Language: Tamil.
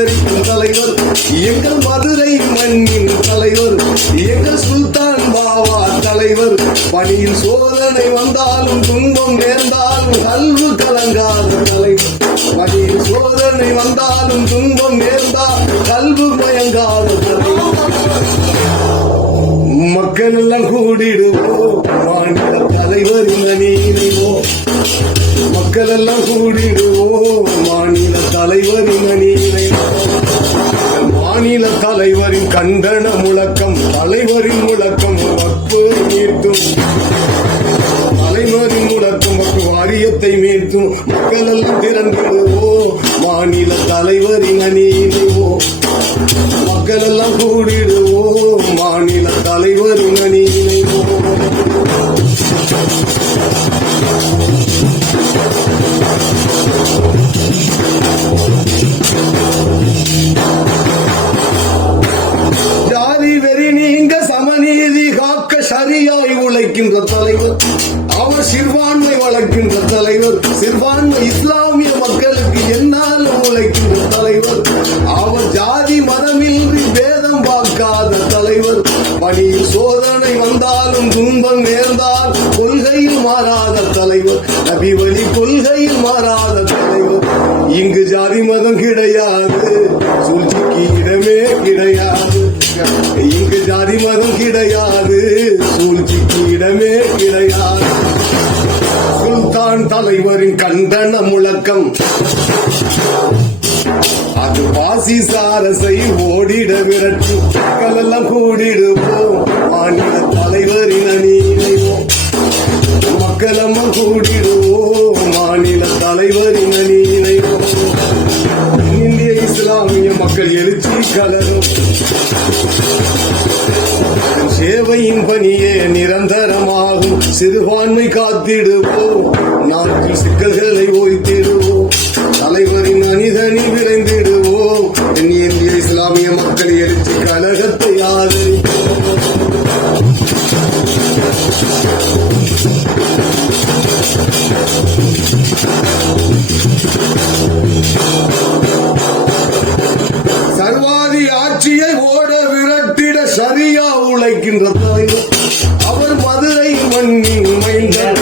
ஆதரிக்கும் தலைவர் எங்கள் மதுரை மண்ணின் தலைவர் எங்கள் சுல்தான் பாவா தலைவர். பணியில் சோதனை வந்தாலும் துன்பம் நேர்ந்தாலும் கல்வு கலங்காத தலைவர். பணியில் சோதனை வந்தாலும் துன்பம் நேர்ந்தால் கல்வு மயங்காத தலைவர். மக்கள் எல்லாம் கூடிடுவோம் மாநில தலைவரின் அணியினைவோம். மக்கள் எல்லாம் கூடிடுவோம் மாநில தலைவரின் அணியினைவோம். மாநில தலைவரின் கண்டன முழக்கம் தலைவரின் முழக்கம் வக்பு மீட்டும். தலைவரின் முழக்கம் வக்பு வாரியத்தை மீட்டும். மக்கள் எல்லாம் திரண்டிடுவோம் மாநில தலைவரின் அணியினைவோம். மக்கள் எல்லாம் கூடிடுவோம் மாநில தலைவரின் அணியினைவோம். ஜாதி வெறி நீங்க சமநீதி காக்க சரியாய் உழைக்கின்ற தலைவர். அவர் சிறுபான்மை வளர்க்கின்ற தலைவர். சிறுபான்மை இஸ்லாமிய மக்களுக்கு என்னால் உழைக்கின்ற தலைவர். அவர் ஜாதி மதமின்றி பேதம் பார்க்காத தலைவர். பணியில் சோதனை வந்தாலும் துன்பம் நேர்ந்தால் கொள்கையில் மாறாத தலைவர். நபி வழி கொள்கையில் மாறாத தலைவர். இங்கு ஜாதி மதம் கிடையாது, சூழ்ச்சிக்கு இடமே கிடையாது. இங்கு ஜாதி மதம் கிடையாது, சூழ்ச்சிக்கு இடமே கிடையாது. சுல்தான் தலைவரின் கண்டன முழக்கம் அது பாசிச அரசை ஓடிட விரட்டும். மக்களெல்லாம் கூடிடுவோம் மாநில தலைவரின் அணியினைவோம். மக்களெல்லாம் கூடிடுவோம் மாநில தலைவரின் அணியினைவோம். இந்திய இஸ்லாமிய மக்கள் எழுச்சி கலரும். சேவையின் பணியே நிரந்தரமாகும். சிறுபான்மை காத்திடுவோம், நாட்டில் சிக்கல்களை ஓய்த்திடுவோம். தலைவரின் அணிதனி விரைந்திடுவோம். இந்திய இஸ்லாமிய மக்கள் எழுச்சி கழகத்தை ஆதரிப்போம். சர்வாதி ஆட்சியை ஓட விரட்டிட சரியா உழைக்கின்ற தலைவர். அவர் மதுரை மண்ணின் மைந்தர்.